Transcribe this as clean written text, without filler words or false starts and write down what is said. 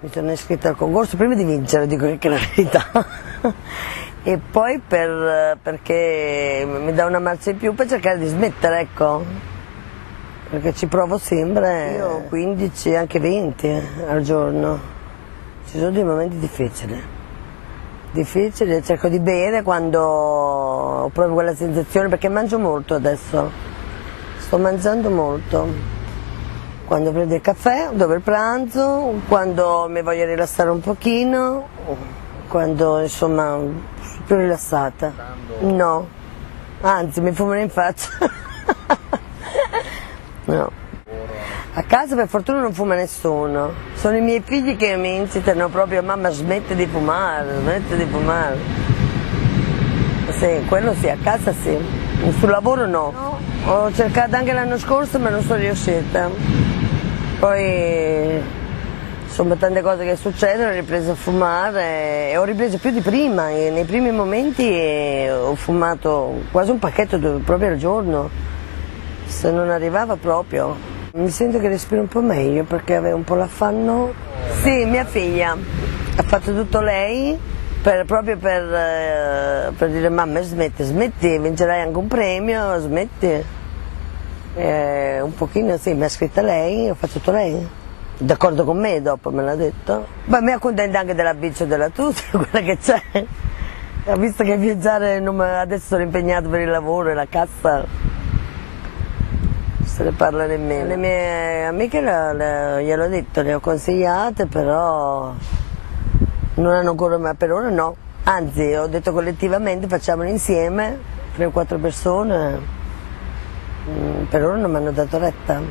Mi sono iscritta al concorso prima di vincere, dico che è la verità, e poi perché mi dà una marcia in più per cercare di smettere, ecco, perché ci provo sempre, io ho 15, anche 20 al giorno, ci sono dei momenti difficili, cerco di bere quando ho proprio quella sensazione, perché mangio molto adesso, sto mangiando molto. Quando prendo il caffè, dopo il pranzo, quando mi voglio rilassare un pochino, quando insomma sono più rilassata. No, anzi mi fumano in faccia. No. A casa per fortuna non fuma nessuno, sono i miei figli che mi incitano proprio: mamma smette di fumare, smette di fumare. Sì, quello sì, a casa sì, sul lavoro no. Ho cercato anche l'anno scorso ma non sono riuscita. Poi insomma tante cose che succedono, ho ripreso a fumare e ho ripreso più di prima, e nei primi momenti ho fumato quasi un pacchetto proprio al giorno, se non arrivava proprio. Mi sento che respiro un po' meglio perché avevo un po' l'affanno. Sì, mia figlia ha fatto tutto lei proprio per dire: mamma smetti, vincerai anche un premio, smetti. Un pochino sì, mi ha scritta lei, ho fatto tutto lei, d'accordo con me, dopo me l'ha detto. Ma mi accontenta anche della bici e della tuta, quella che c'è. Ha visto che viaggiare, adesso sono impegnato per il lavoro e la cassa, se ne parla nemmeno. Le mie amiche gliel'ho detto, le ho consigliate, però non hanno ancora, ma per ora no. Anzi, ho detto collettivamente, facciamolo insieme, 3 o 4 persone. Per ora non mi hanno dato retta.